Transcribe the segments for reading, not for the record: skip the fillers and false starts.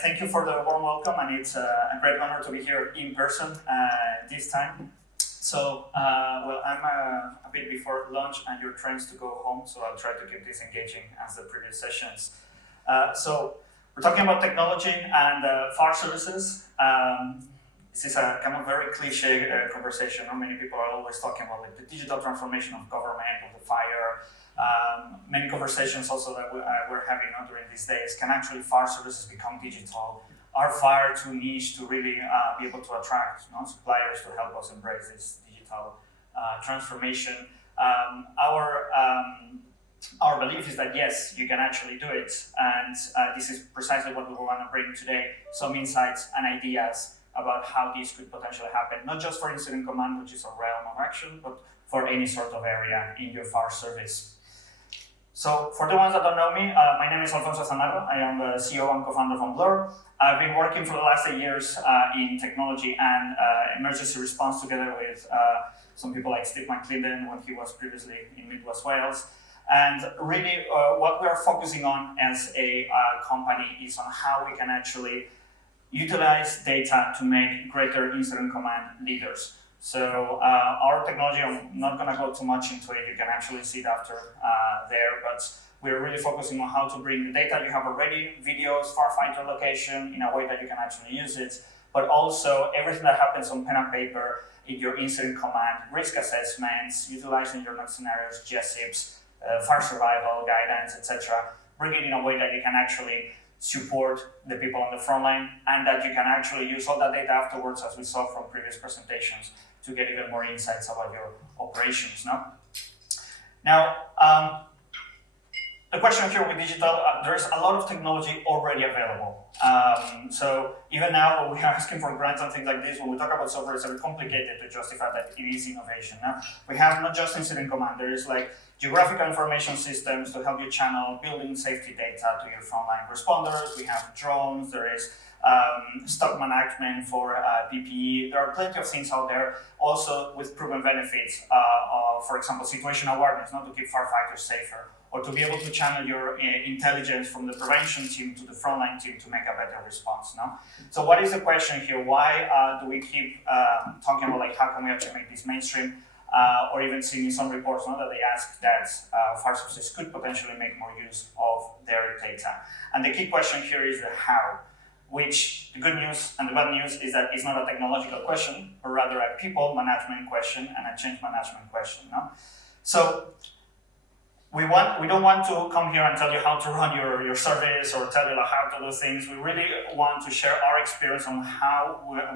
Thank you for the warm welcome, and it's a great honor to be here in person this time. So, I'm a bit before lunch, and you're trying to go home, so I'll try to keep this engaging as the previous sessions. So, we're talking about technology and fire services. This is a kind of very cliche conversation. Many people are always talking about like the digital transformation of government, of the fire. Many conversations also that we're having during these days, can actually fire services become digital? Are fire too niche to really be able to attract suppliers to help us embrace this digital transformation? Our belief is that yes, you can actually do it, and this is precisely what we want to bring today, some insights and ideas about how this could potentially happen, not just for incident command, which is a realm of action, but for any sort of area in your fire service. So for the ones that don't know me, my name is Alfonso Zamarro. I am the CEO and co-founder of Unblur. I've been working for the last 8 years in technology and emergency response together with some people like Steve McClendon when he was previously in Midwest Wales. And really what we are focusing on as a company is on how we can actually utilize data to make greater incident command leaders. So our technology, I'm not going to go too much into it, you can actually see it after there, but we're really focusing on how to bring the data you have already, videos, firefighter location, in a way that you can actually use it, but also everything that happens on pen and paper in your incident command, risk assessments, utilizing your knock scenarios, GSIPs, fire survival guidance, etc. Bring it in a way that you can actually support the people on the front line, and that you can actually use all that data afterwards, as we saw from previous presentations, to get even more insights about your operations. Now, the question here with digital, there's a lot of technology already available. So even now, when we are asking for grants and things like this, when we talk about software, it's very complicated to justify that it is innovation. Now, we have not just incident command, there is like geographical information systems to help you channel building safety data to your frontline responders. We have drones, there is stock management for PPE. There are plenty of things out there, also with proven benefits, for example, situational awareness, not to keep firefighters safer, or to be able to channel your intelligence from the prevention team to the frontline team to make a better response. So what is the question here? Why do we keep talking about like how can we actually make this mainstream? Or even seeing some reports that they ask that fire services could potentially make more use of their data. And the key question here is the how, which the good news and the bad news is that it's not a technological question, but rather a people management question and a change management question. So we don't want to come here and tell you how to run your service or tell you how to do things. We really want to share our experience on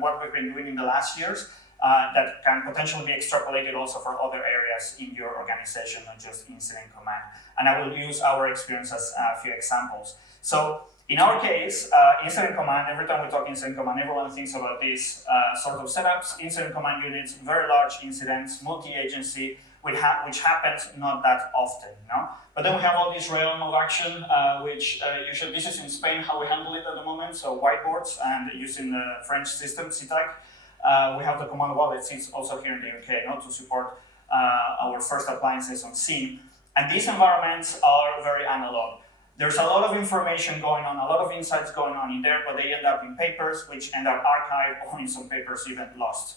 what we've been doing in the last years, that can potentially be extrapolated also for other areas in your organization, not just incident command. And I will use our experience as a few examples. So in our case, incident command, every time we talk incident command, everyone thinks about these sort of setups, incident command units, very large incidents, multi-agency, which happens not that often. But then we have all this realm of action, which usually, this is in Spain how we handle it at the moment, so whiteboards and using the French system, CITAC. We have the command wallet since also here in the UK, to support our first appliances on scene. And these environments are very analog. There's a lot of information going on, a lot of insights going on in there, but they end up in papers, which end up archived, or in some papers even lost.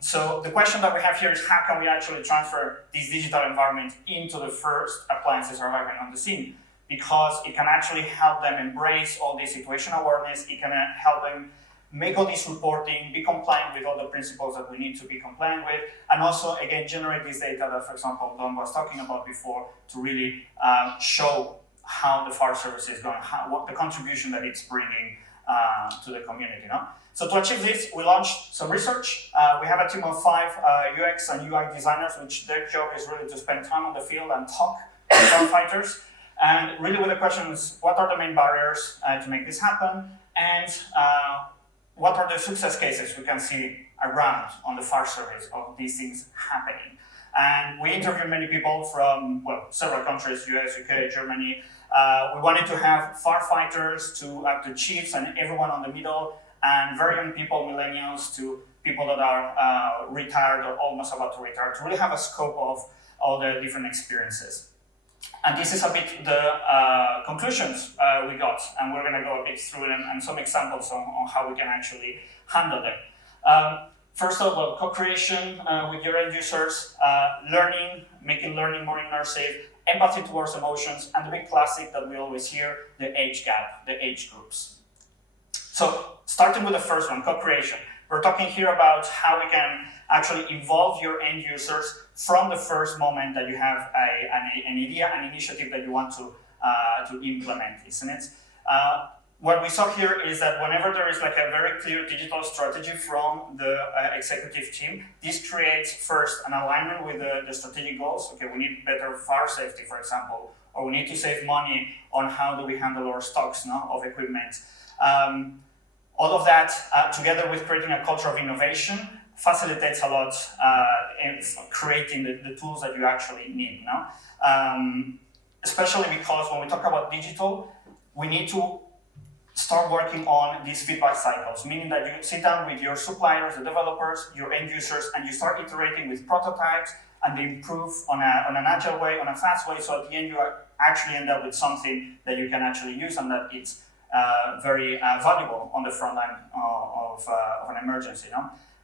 So the question that we have here is how can we actually transfer this digital environment into the first appliances arriving on the scene? Because it can actually help them embrace all this situational awareness, it can help them make all this reporting, be compliant with all the principles that we need to be compliant with, and also, again, generate this data that, for example, Don was talking about before, to really show how the fire service is going, what the contribution that it's bringing to the community. So to achieve this, we launched some research. We have a team of 5 UX and UI designers, which their job is really to spend time on the field and talk to firefighters. And really with the question is, what are the main barriers to make this happen? And what are the success cases we can see around on the fire service of these things happening? And we interviewed many people from, several countries, US, UK, Germany. We wanted to have firefighters to chiefs and everyone on the middle, and very young people, millennials, to people that are retired or almost about to retire, to really have a scope of all the different experiences. And this is a bit the conclusions we got, and we're going to go a bit through them and some examples on how we can actually handle them. First of all, co-creation with your end users, learning, making learning more immersive, empathy towards emotions, and the big classic that we always hear, the age gap, the age groups. So starting with the first one, co-creation. We're talking here about how we can actually involve your end users from the first moment that you have an idea, an initiative that you want to implement, isn't it? What we saw here is that whenever there is like a very clear digital strategy from the executive team, this creates first an alignment with the strategic goals. Okay, we need better fire safety, for example, or we need to save money on how do we handle our stocks of equipment. All of that, together with creating a culture of innovation, facilitates a lot in creating the tools that you actually need. Especially because when we talk about digital, we need to start working on these feedback cycles, meaning that you sit down with your suppliers, the developers, your end users, and you start iterating with prototypes, and they improve on an agile way, on a fast way, so at the end you actually end up with something that you can actually use and that it's very valuable on the front line of an emergency.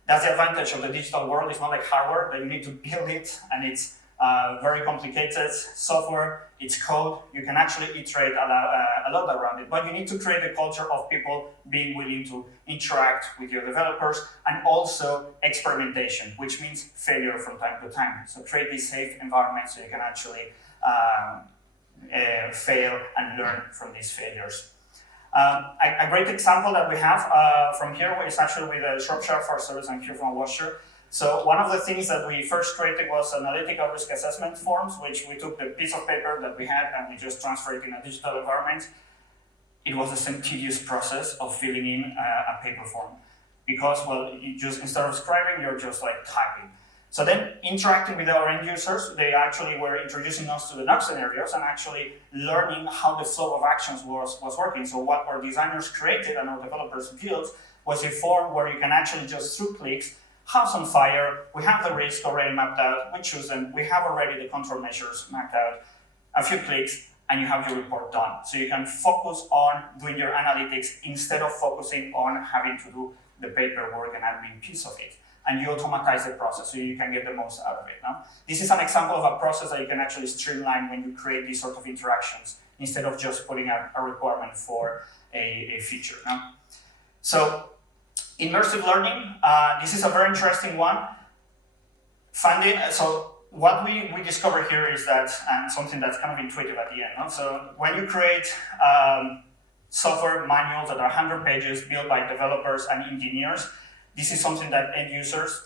That's the advantage of the digital world. It's not like hardware that you need to build it, and it's very complicated software, it's code. You can actually iterate a lot around it, but you need to create a culture of people being willing to interact with your developers, and also experimentation, which means failure from time to time. So create this safe environment so you can actually fail and learn from these failures. A great example that we have from here is actually with the Shropshire Fire Service and here from Worcestershire. So one of the things that we first created was analytical risk assessment forms, which we took the piece of paper that we had and we just transferred it in a digital environment. It was the same tedious process of filling in a paper form because, well, you just, instead of scribing, you're just like typing. So then interacting with our end users, they actually were introducing us to the NUC scenarios and actually learning how the flow of actions was working. So what our designers created and our developers built was a form where you can actually just through clicks, house on fire, we have the risk already mapped out, we choose them, we have already the control measures mapped out, a few clicks, and you have your report done. So you can focus on doing your analytics instead of focusing on having to do the paperwork and admin piece of it. And you automatize the process so you can get the most out of it. This is an example of a process that you can actually streamline when you create these sort of interactions instead of just putting a requirement for a feature. So immersive learning, this is a very interesting one. So what we discover here is that, and something that's kind of intuitive at the end. So when you create software manuals that are 100 pages built by developers and engineers, this is something that end users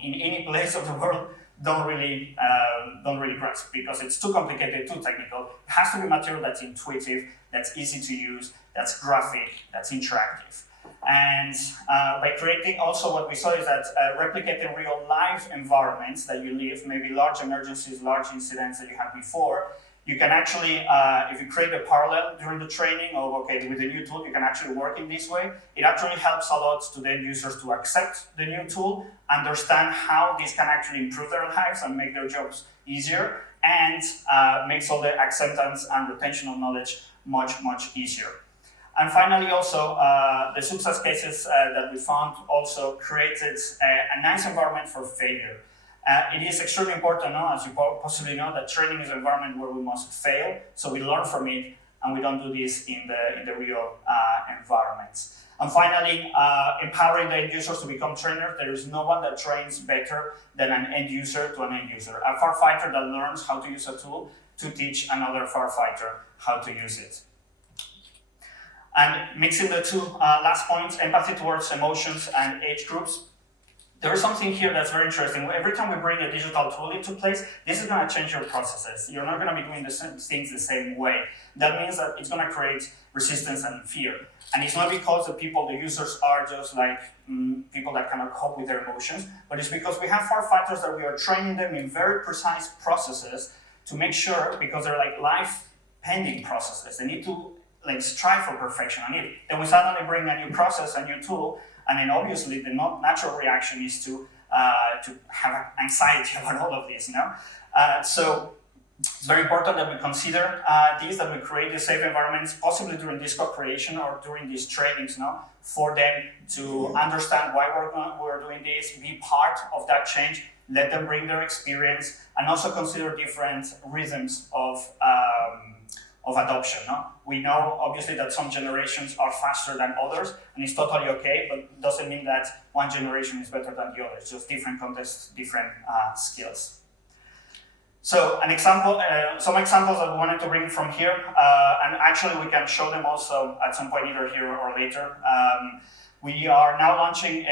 in any place of the world don't really grasp because it's too complicated, too technical. It has to be material that's intuitive, that's easy to use, that's graphic, that's interactive. And by creating also what we saw is that replicating real life environments that you live, maybe large emergencies, large incidents that you had before, you can actually, if you create a parallel during the training of, okay, with the new tool, you can actually work in this way. It actually helps a lot to the end users to accept the new tool, understand how this can actually improve their lives and make their jobs easier, and makes all the acceptance and retention of knowledge much, much easier. And finally, also, the success cases that we found also created a nice environment for failure. It is extremely important, as you possibly know, that training is an environment where we must fail, so we learn from it, and we don't do this in the real environments. And finally, empowering the end users to become trainers. There is no one that trains better than an end user to an end user. A firefighter that learns how to use a tool to teach another firefighter how to use it. And mixing the two last points, empathy towards emotions and age groups. There is something here that's very interesting. Every time we bring a digital tool into place, this is going to change your processes. You're not going to be doing the same things the same way. That means that it's going to create resistance and fear. And it's not because the users are just like people that cannot cope with their emotions, but it's because we have firefighters that we are training them in very precise processes to make sure, because they're like life-pending processes. They need to strive for perfection on it. Then we suddenly bring a new process, a new tool, and then obviously the natural reaction is to have anxiety about all of this. So It's very important that we consider that we create the safe environments, possibly during this co-creation or during these trainings, for them to understand why we're doing this, be part of that change, let them bring their experience, and also consider different rhythms of adoption. We know, obviously, that some generations are faster than others, and it's totally okay, but it doesn't mean that one generation is better than the other. It's just different contexts, different skills. So an example, some examples that we wanted to bring from here, and actually we can show them also at some point either here or later. We are now launching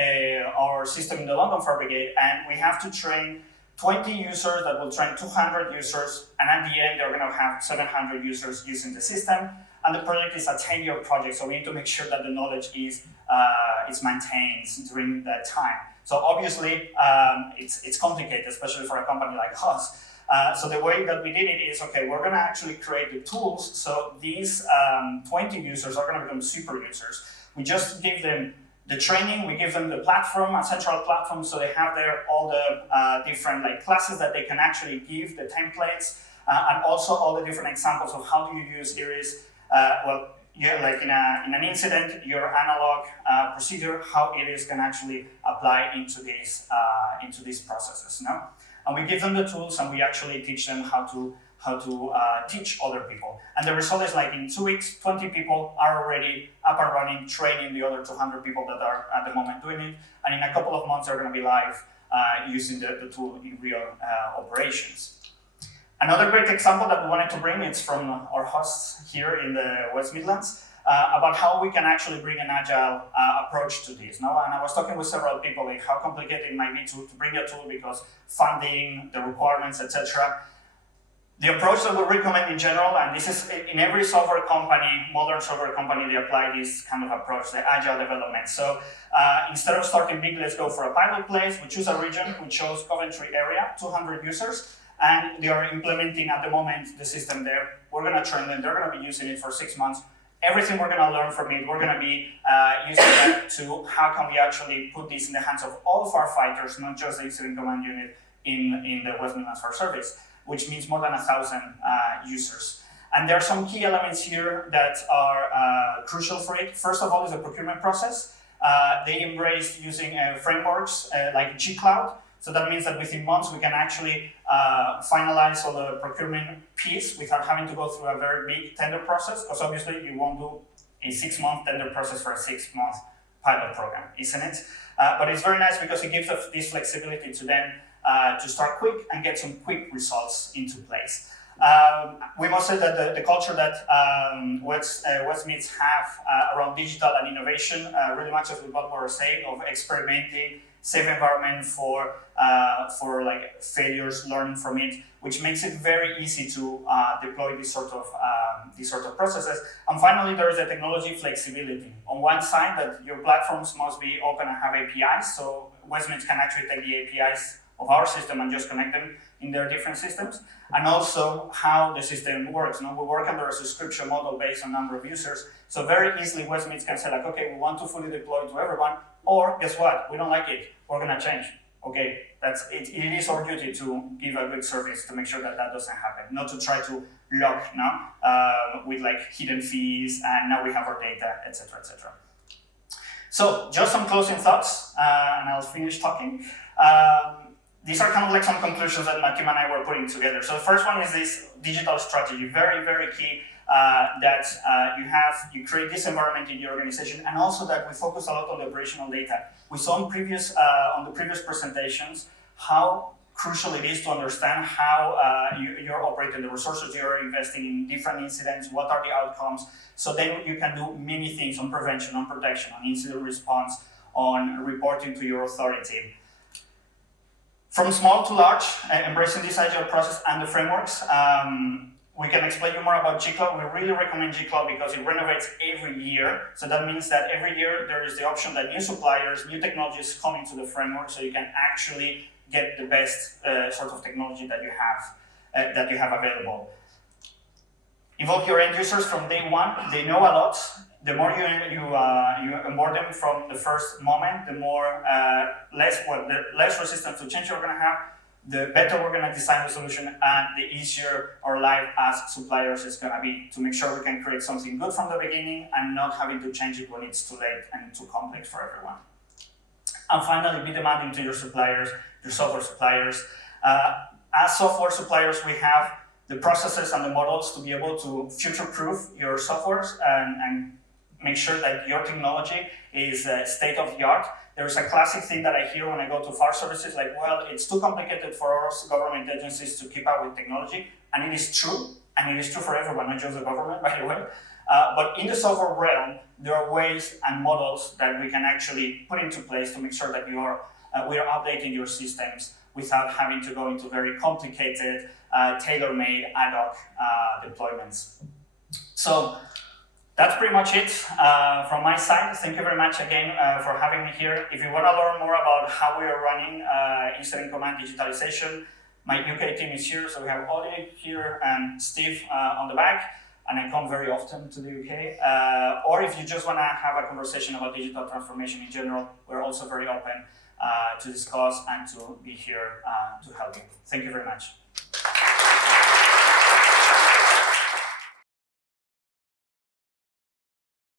our system in the London Fire Brigade, and we have to train 20 users that will train 200 users, and at the end they're going to have 700 users using the system. And the project is a 10-year project, so we need to make sure that the knowledge is maintained during that time. So obviously it's complicated, especially for a company like us. So the way that we did it is, okay, we're going to actually create the tools, so these 20 users are going to become super users. We just give them the training, we give them the platform, a central platform, so they have there all the different classes that they can actually give, the templates, and also all the different examples of how do you use Iris. In an incident, your analog procedure, how Iris can actually apply into these processes. And we give them the tools, and we actually teach them how to teach other people. And the result is in 2 weeks, 20 people are already up and running, training the other 200 people that are at the moment doing it. And in a couple of months, they're going to be live using the tool in real operations. Another great example that we wanted to bring is from our hosts here in the West Midlands, about how we can actually bring an agile approach to this. And I was talking with several people how complicated it might be to bring a tool because funding, the requirements, etc. The approach that we recommend in general, and this is in every software company, modern software company, they apply this kind of approach, the agile development. So instead of starting big, let's go for a pilot place. We choose a region, we chose Coventry area, 200 users, and they are implementing at the moment the system there. We're going to train them, they're going to be using it for 6 months. Everything we're going to learn from it, we're going to be using that to how can we actually put this in the hands of all firefighters, not just the incident command unit in the West Midlands Fire Service, which means more than 1,000 users. And there are some key elements here that are crucial for it. First of all is the procurement process. They embrace using frameworks like G-Cloud. So that means that within months we can actually finalize all the procurement piece without having to go through a very big tender process, because obviously you won't do a 6-month tender process for a 6-month pilot program, isn't it? But it's very nice because it gives us this flexibility to them to start quick and get some quick results into place. We must say that the culture that Westmeads have around digital and innovation really matches with what we were saying of experimenting, safe environment for failures, learning from it, which makes it very easy to deploy these sort of processes. And finally, there is the technology flexibility. On one side, that your platforms must be open and have APIs, so Westmeads can actually take the APIs of our system and just connect them in their different systems, and also how the system works. We work under a subscription model based on number of users, so very easily Westmeads can say okay, we want to fully deploy to everyone, or guess what, we don't like it, we're going to change. Okay, that's it. It is our duty to give a good service to make sure that doesn't happen, not to try to lock with hidden fees, and now we have our data, etc., etc. So just some closing thoughts, and I'll finish talking. These are kind of some conclusions that my team and I were putting together. So the first one is this digital strategy, very, very key, that you create this environment in your organization, and also that we focus a lot on the operational data. We saw on the previous presentations how crucial it is to understand how you're operating, the resources you're investing in different incidents, what are the outcomes, so then you can do many things on prevention, on protection, on incident response, on reporting to your authority. From small to large, embracing this agile process and the frameworks, we can explain you more about G-Cloud. We really recommend G-Cloud because it renovates every year. So that means that every year there is the option that new suppliers, new technologies come into the framework, so you can actually get the best sort of technology that you have available. Involve your end users from day one. They know a lot. The more you onboard them from the first moment, the less resistance to change you're going to have, the better we're going to design the solution and the easier our life as suppliers is going to be, to make sure we can create something good from the beginning and not having to change it when it's too late and too complex for everyone. And finally, be demanding to your suppliers, your software suppliers. As software suppliers, we have the processes and the models to be able to future-proof your softwares and make sure that your technology is state-of-the-art. There's a classic thing that I hear when I go to FAR services, like, well, it's too complicated for us government agencies to keep up with technology, and it is true, and it is true for everyone, not just the government, by the way. But in the software realm, there are ways and models that we can actually put into place to make sure that we are updating your systems without having to go into very complicated, tailor-made ad hoc deployments. So that's pretty much it from my side. Thank you very much again for having me here. If you want to learn more about how we are running Incident Command digitalization, my UK team is here. So we have Ollie here and Steve on the back. And I come very often to the UK. Or if you just want to have a conversation about digital transformation in general, we're also very open to discuss and to be here to help you. Thank you very much.